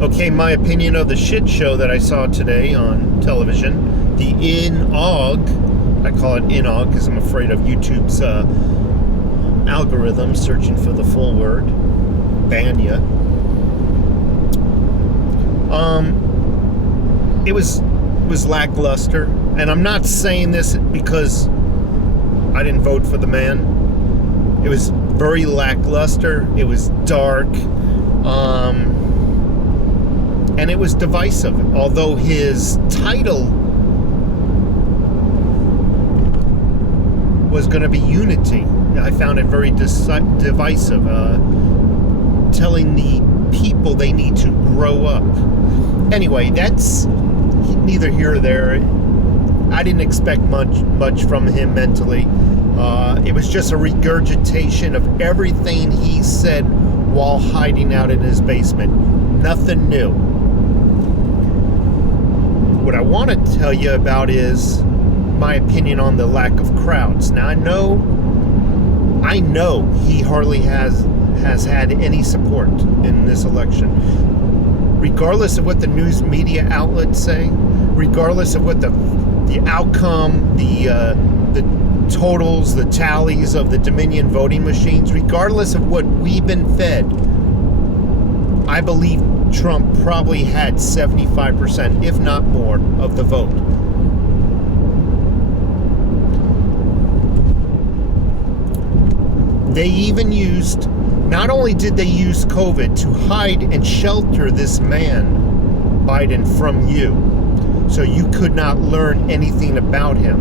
Okay, my opinion of the shit show that I saw today on television, the inaug, I call it inaug because I'm afraid of YouTube's algorithm searching for the full word, ban ya. It was lackluster, and I'm not saying this because I didn't vote for the man. It was very lackluster. It was dark. And it was divisive, although his title was going to be unity. I found it very divisive, telling the people they need to grow up. Anyway, that's neither here or there. I didn't expect much from him mentally. It was just a regurgitation of everything he said while hiding out in his basement. Nothing new. What I want to tell you about is my opinion on the lack of crowds. Now, I know he hardly has had any support in this election. Regardless of what the news media outlets say, regardless of what the outcome, the totals, the tallies of the Dominion voting machines, regardless of what we've been fed, I believe Trump probably had 75%, if not more, of the vote. They even used, not only did they use COVID to hide and shelter this man, Biden, from you, so you could not learn anything about him,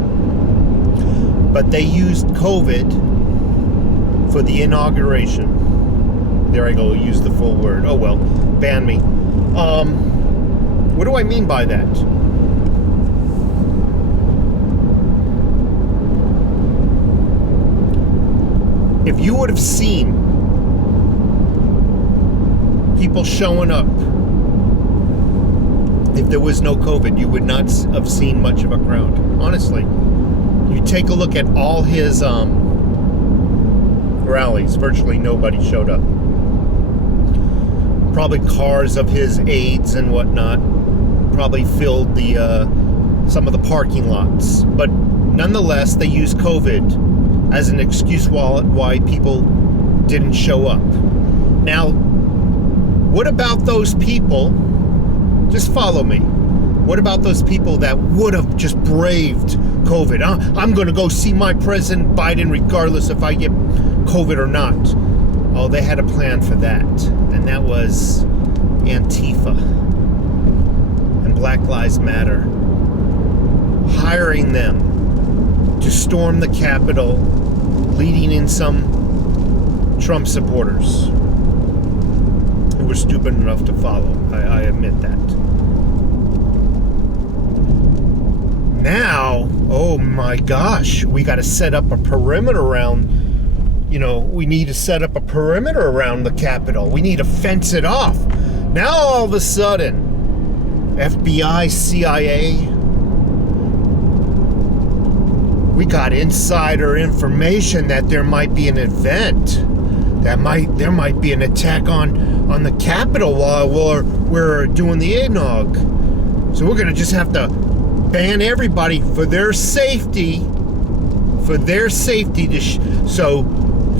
but they used COVID for the inauguration. There I go, use the full word. Oh well, ban me. What do I mean by that? If you would have seen people showing up, if there was no COVID, you would not have seen much of a crowd. Honestly, you take a look at all his rallies, virtually nobody showed up. Probably cars of his aides and whatnot probably filled the some of the parking lots, but nonetheless they used COVID as an excuse why people didn't show up. Now, what about those people? Just follow me. What about those people that would have just braved COVID? I'm going to go see my President Biden regardless if I get COVID or not. Oh, they had a plan for that, and that was Antifa and Black Lives Matter, hiring them to storm the Capitol, leading in some Trump supporters who were stupid enough to follow. I admit that. Now, oh my gosh, we got to set up a perimeter around. We need to set up a perimeter around the Capitol. We need to fence it off. Now all of a sudden, FBI, CIA, we got insider information that there might be an event. There might be an attack on the Capitol while we're doing the inaug. So we're gonna just have to ban everybody for their safety.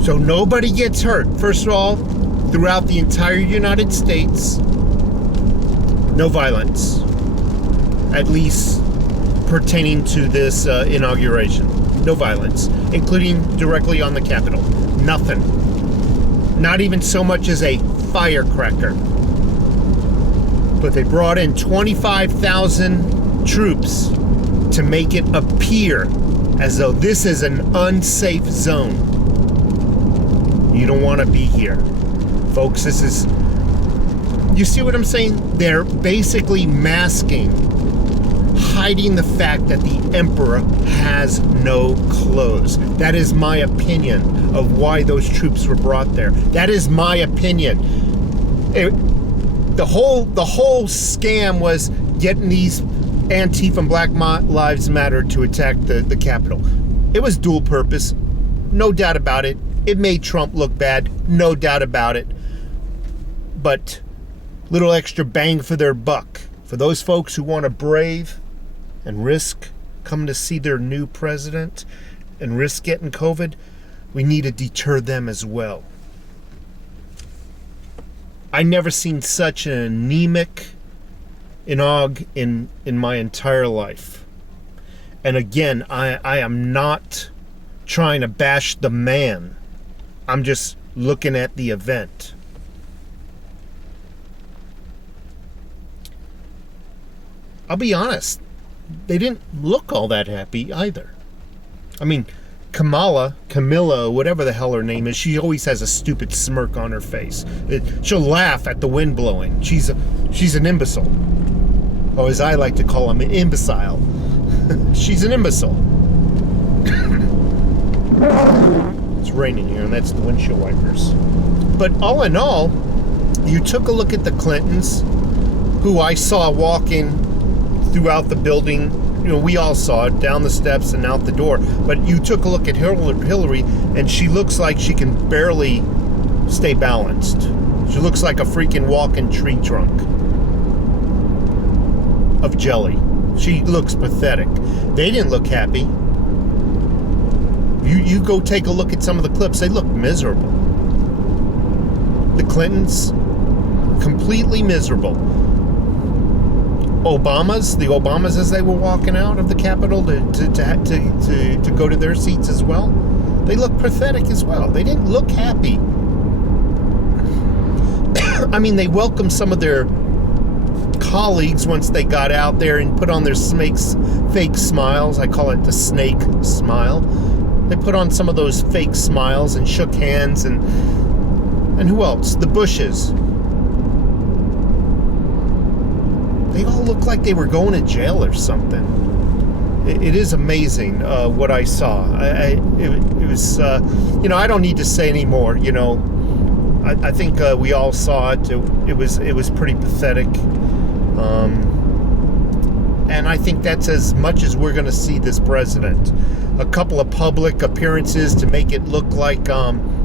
So nobody gets hurt. First of all, throughout the entire United States, no violence, at least pertaining to this inauguration. No violence, including directly on the Capitol. Nothing. Not even so much as a firecracker. But they brought in 25,000 troops to make it appear as though this is an unsafe zone. You don't want to be here. Folks, this is... You see what I'm saying? They're basically masking, hiding the fact that the emperor has no clothes. That is my opinion of why those troops were brought there. That is my opinion. The whole scam was getting these Antifa and Black Lives Matter to attack the Capitol. It was dual purpose, no doubt about it. It made Trump look bad, no doubt about it. But little extra bang for their buck. For those folks who want to brave and risk coming to see their new president and risk getting COVID, we need to deter them as well. I never seen such an anemic inaug in my entire life. And again, I am not trying to bash the man. I'm just looking at the event. I'll be honest, they didn't look all that happy either. I mean, Camilla, whatever the hell her name is, she always has a stupid smirk on her face. She'll laugh at the wind blowing. She's an imbecile. Or as I like to call him, an imbecile. She's an imbecile. It's raining here, and that's the windshield wipers. But all in all, you took a look at the Clintons, who I saw walking throughout the building. You know, we all saw it, down the steps and out the door. But you took a look at Hillary, and she looks like she can barely stay balanced. She looks like a freaking walking tree trunk of jelly. She looks pathetic. They didn't look happy. You go take a look at some of the clips. They look miserable. The Clintons, completely miserable. The Obamas as they were walking out of the Capitol to go to their seats as well, they look pathetic as well. They didn't look happy. I mean, they welcomed some of their colleagues once they got out there and put on their fake smiles. I call it the snake smile. They put on some of those fake smiles and shook hands, and who else? The Bushes. They all looked like they were going to jail or something. It is amazing what I saw. It was, I don't need to say any more. I think we all saw it. It was pretty pathetic. And I think that's as much as we're going to see this president. A couple of public appearances to make it look like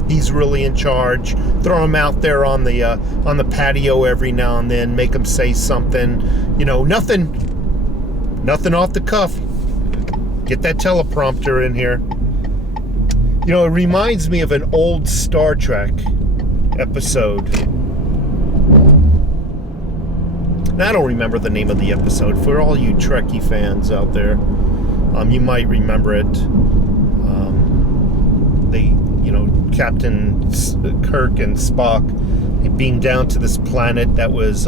he's really in charge. Throw him out there on the patio every now and then. Make him say something. Nothing off the cuff. Get that teleprompter in here. It reminds me of an old Star Trek episode. Now, I don't remember the name of the episode. For all you Trekkie fans out there, you might remember it. Captain Kirk and Spock being down to this planet that was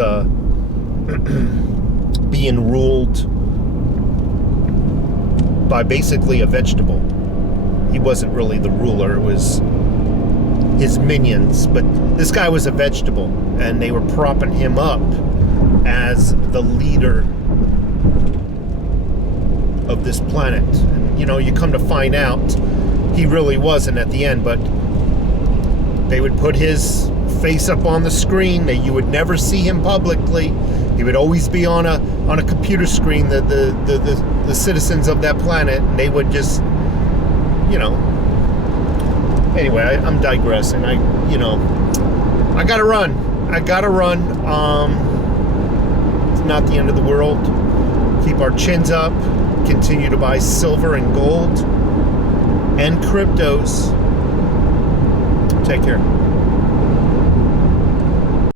being ruled by basically a vegetable. He wasn't really the ruler. It was his minions. But this guy was a vegetable, and they were propping him up as the leader of this planet. And, you come to find out he really wasn't at the end, but they would put his face up on the screen. That you would never see him publicly. He would always be on a computer screen, the citizens of that planet, and they would just, Anyway, I'm digressing. I gotta run. It's not the end of the world. Keep our chins up. Continue to buy silver and gold and cryptos. Take care.